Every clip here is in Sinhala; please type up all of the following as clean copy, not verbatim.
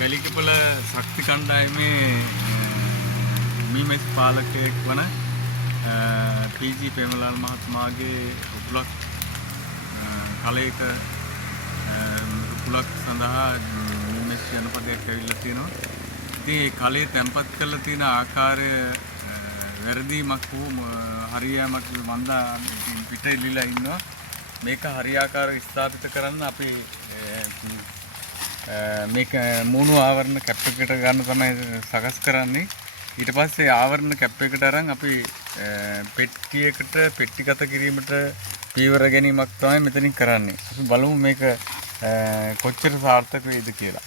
වැලිකපොළ ශක්ති කණ්ඩායමේ මීමැස් පාලකයෙක් වන පී.ජී. ප්‍රේමලාල් මහත්මයාගේ රුකුලක් කලයක රුකුලක් සඳහා මීමැස් ජනපදයක් ඇවිල්ලා තියෙනවා. ඉතින් ඒ කලයේ තැන්පත් කරලා තියෙන ආකාරය වැරදීමක් වූ හරියමක් මන්දා පිට ඉල්ලලා ඉන්නවා. මේක හරියාකාරව ස්ථාපිත කරන්න අපි මේක මූණු ආවරණ කැප් එකට ගන්න තමයි සකස් කරන්නේ. ඊට පස්සේ ආවරණ කැප් එකට අරන් අපි පෙට්ටියකට පෙට්ටිගත කිරීමට පීවර ගැනීමක් තමයි මෙතනින් කරන්නේ. අපි බලමු මේක කොච්චර සාර්ථක වේද කියලා.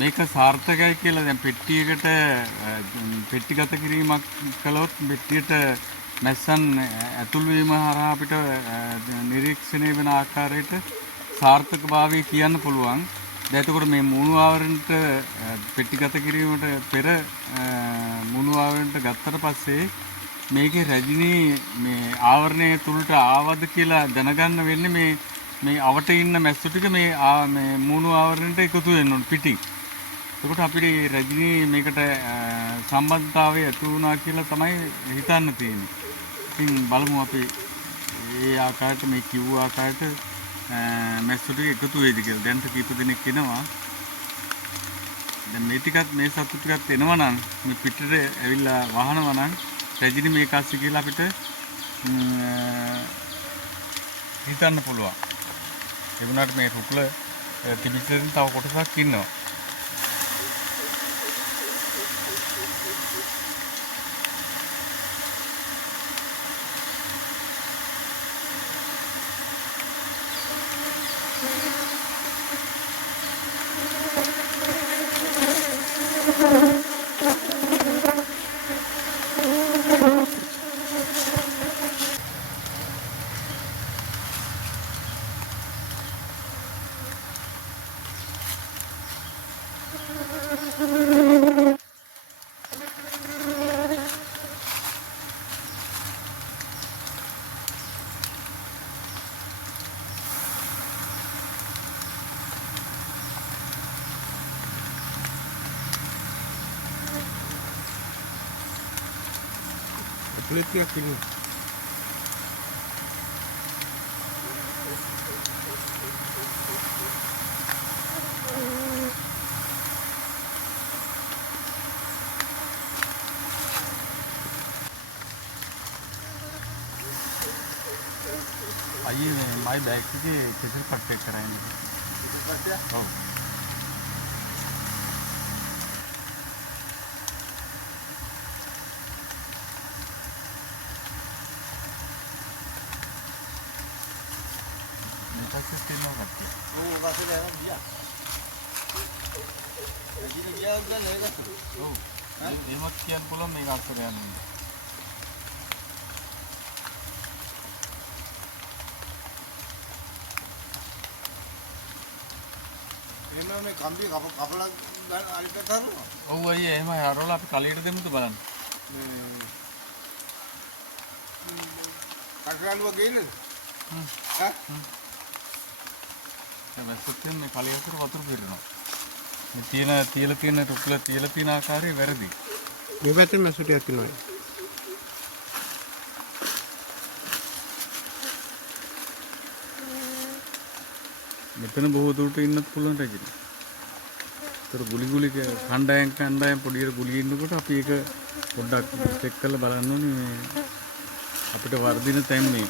මේක සාර්ථකයි කියලා දැන් පෙට්ටියකට පෙට්ටිගත කිරීමක් කළොත් පෙට්ටියට මැස්සන් ඇතුල් වීම හරහා අපිට නිරීක්ෂණය වෙන ආකාරයට සාර්ථකභාවය කියන්න පුළුවන්. දැන් එතකොට මේ මූණු ආවරණයට පෙට්ටිගත කිරීමට පෙර මූණු ආවරණයට ගත්තට පස්සේ මේකේ රැජිනී මේ ආවරණය තුලට ආවද කියලා දැනගන්න වෙන්නේ මේ අවට ඉන්න මැස්සු ටික මේ මූණු ආවරණයට එකතු වෙන්න ඕන පිටින්. එතකොට අපිට රජිනී මේකට සම්බන්ධතාවය ඇති වුණා කියලා තමයි හිතන්න තියෙන්නේ. ඉතින් බලමු අපි මේ ආකාරයට මේ කිව්ව ආකාරයට මැස්සු ටික එකතු වෙයිද කියලා. දැන් කීප දෙනෙක් එනවා. දැන් මේ ටිකත් මේ සතු ටිකත් එනවා නම් මේ පිටට ඇවිල්ලා වහනවා නම් රජිනී මේක අස්සේ කියලා අපිට හිතන්න පුළුවන්. ඒ වුණාට මේ රුකුල තිබිච්චෙන් තව කොටසක් ඉන්නවා. Kulit yak ini. आइए माई बैग से किसी पट्टे कराएंगे। हाँ එමත් කියන්න පුළුවන් මේක අස්සර යන්නේ. එහෙනම් මේ කම්බිය කපලා අනිත් කරනවා. ඔව් අයියේ එහෙමයි අරවලා අපි කලියට දෙමුද බලන්න. කටරාලුව ගේන්නද? හා? දැන් සුත්තෙන් මේ කලිය අතර වතුර පිරෙනවා. මේ තියලා තියෙන රුකුල තියලා තියෙන ආකාරය වැරදි. මේ පැත්තේ මැස්සු ටිකක් තියෙනවා. මෙතන බොහෝ දුරට ඉන්නත් පුළුවන් රජිනී. ඒතර ගුලි කණ්ඩායම් පොඩියට ගුලි ඉන්නකොට අපි ඒක පොඩ්ඩක් චෙක් කරලා බලන්න ඕනේ අපිට වර්ධින තැන් මේ.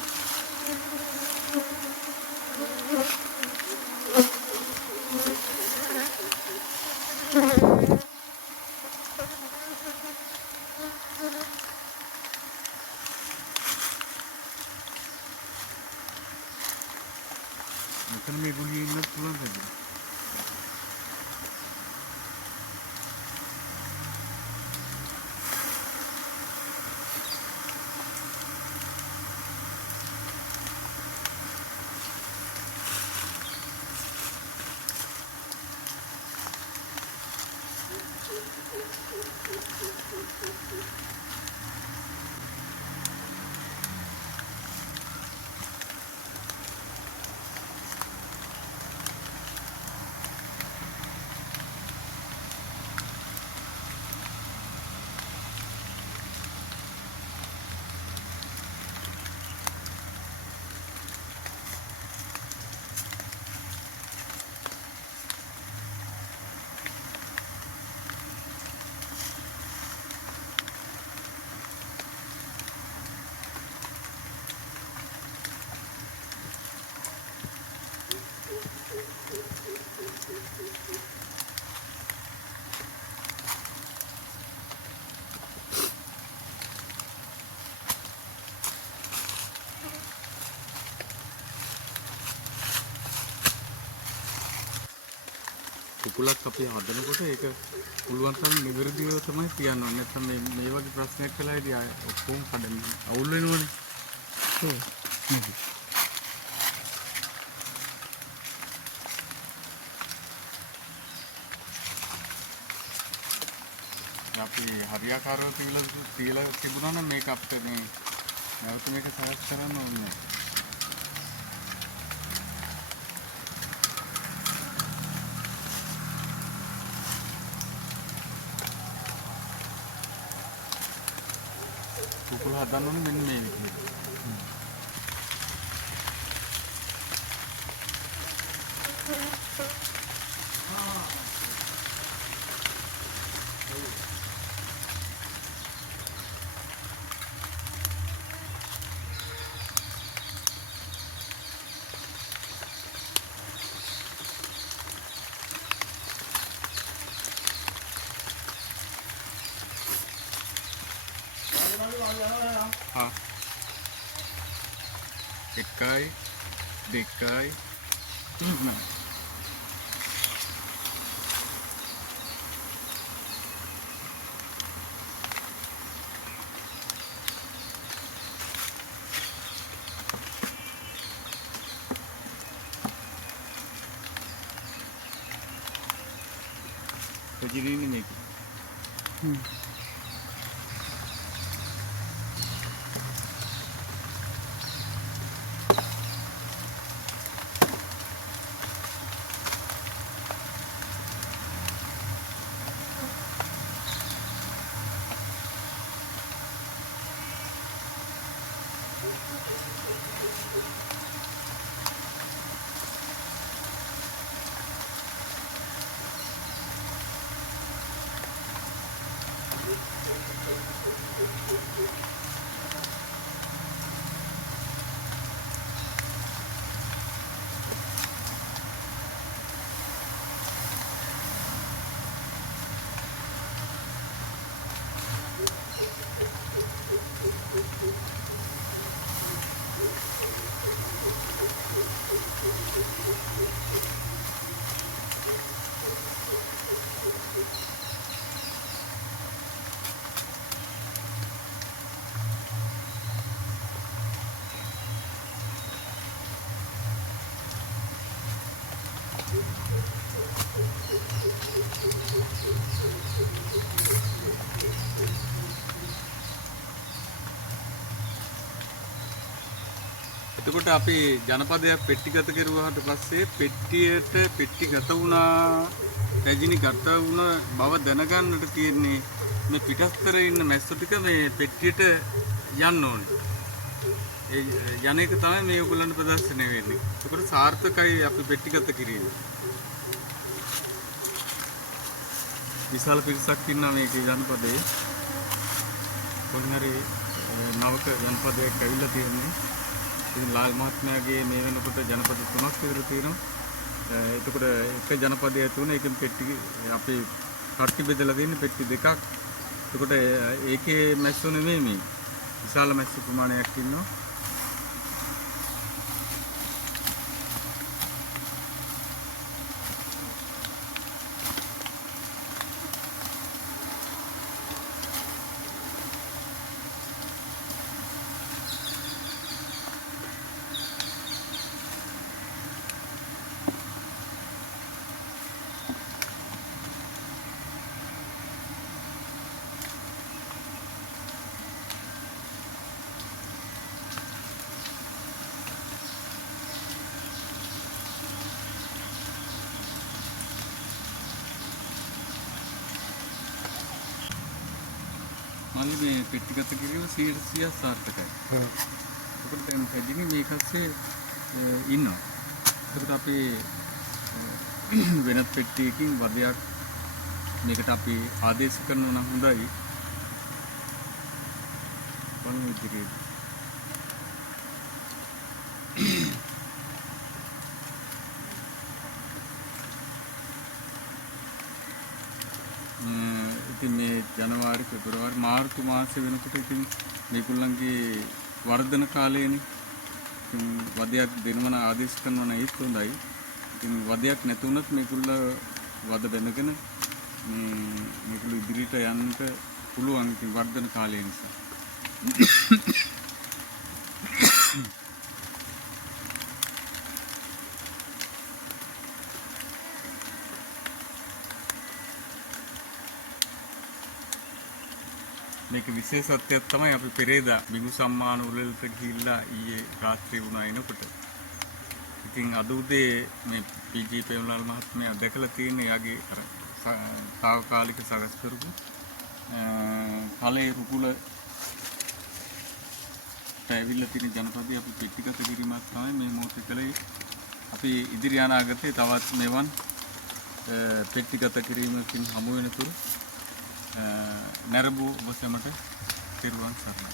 මෙතන මේ ගුලිය ඉන්නත් පුළුවන් නේද? කුකුලක් අපි හදනකොට ඒක පුළුවන් තරම් නිවැරදිව තමයි තියන්න ඕනේ. නැත්නම් මේ වගේ ප්‍රශ්නයක් කළාදී ඔක්කොම කඩන්නේ අවුල් වෙනවනේ. අපි හරියාකාරව තියලා තිබුණා නම් මේක අපිට මේ නැවත මේක සකස් කරන්න ඕනේ. කුකුල හදන්න ඕනේ මෙන්න මේ විදිහට. हाँ 1 2 jadi ini nih. එතකොට අපි ජනපදයක් පෙට්ටිගත කරුවාට පස්සේ පෙට්ටියට පෙට්ටිගත වුණා රැජිනි ගත වුණ බව දැනගන්නට තියෙන්නේ මේ පිටස්තරේ ඉන්න මැස්සෝ ටික මේ පෙට්ටියට යන්න ඕනේ. ඒ යන එක තමයි මේ ඔයගොල්ලන්ට ප්‍රදර්ශනය වෙන්නේ. එතකොට සාර්ථකයි අපි පෙට්ටිගත කිරීම. විශාල පිරිසක් ඉන්නවා මේකේ ජනපදයේ. කොහොමරි නවක ජනපදයක් ඇවිල්ලා තියෙන්නේ. ඉතින් ලාල් මහත්මයාගේ මේ වෙනකොට ජනපද 3ක් විතර තියෙනවා. එතකොට එක ජනපදයේ තුන එකෙන් පෙට්ටි අපි කට්ටි බෙදලා දෙන්නේ පෙට්ටි දෙකක්. එතකොට ඒකේ මැස්සෝ නෙමෙයි මේ. විශාල මැස්සෝ ප්‍රමාණයක් ඉන්නවා. මල්ලි මේ පෙට්ටිගත කිරීම 100% සාර්ථකයි. ඒකට දැන් පැදිනේ මේකස්සේ ඉන්නවා. ඒකට අපි වෙනත් පෙට්ටියකින් වදයක් මේකට අපි ආදේශ කරනවා නම් හොඳයි. බලමු ඉදිරියට. ඉතින් මේ ජනවාරි පෙබරවාරි මාර්තු මාසෙ වෙනකොට ඉතින් මේගොල්ලන්ගේ වර්ධන කාලයනේ. ඉතින් වදයක් දෙනවන ආදේශ කරනවා නම් ඒත් හොඳයි. ඉතින් වදයක් නැතුණත් මේගොල්ල වද බැඳගෙන මේගොල්ලෝ ඉදිරියට යන්න පුළුවන් ඉතින් වර්ධන කාලය නිසා. මේක විශේෂත්වයක් තමයි අපි පෙරේදා බිඟු සම්මාන උළෙලට ගිහිල්ලා ඊයේ රාත්‍රියේ වුණා එනකොට. ඉතින් අද උදේ මේ පීජී පෙරමලාල් මහත්මයා දැකලා තියෙන යාගේ අර තාවකාලික සකස් කරපු කලේ රුකුල ඇවිල්ලා තියෙන ජනපදයේ අපි පෙට්ටිගත කිරීමක් තමයි මේ මොහොතේ කළේ. අපි ඉදිරි අනාගතයේ තවත් මෙවන් පෙට්ටිගත කිරීමකින් හමු වෙනතුරු නැරඹු ඔබ සැමට පෙරවන් සරණයි.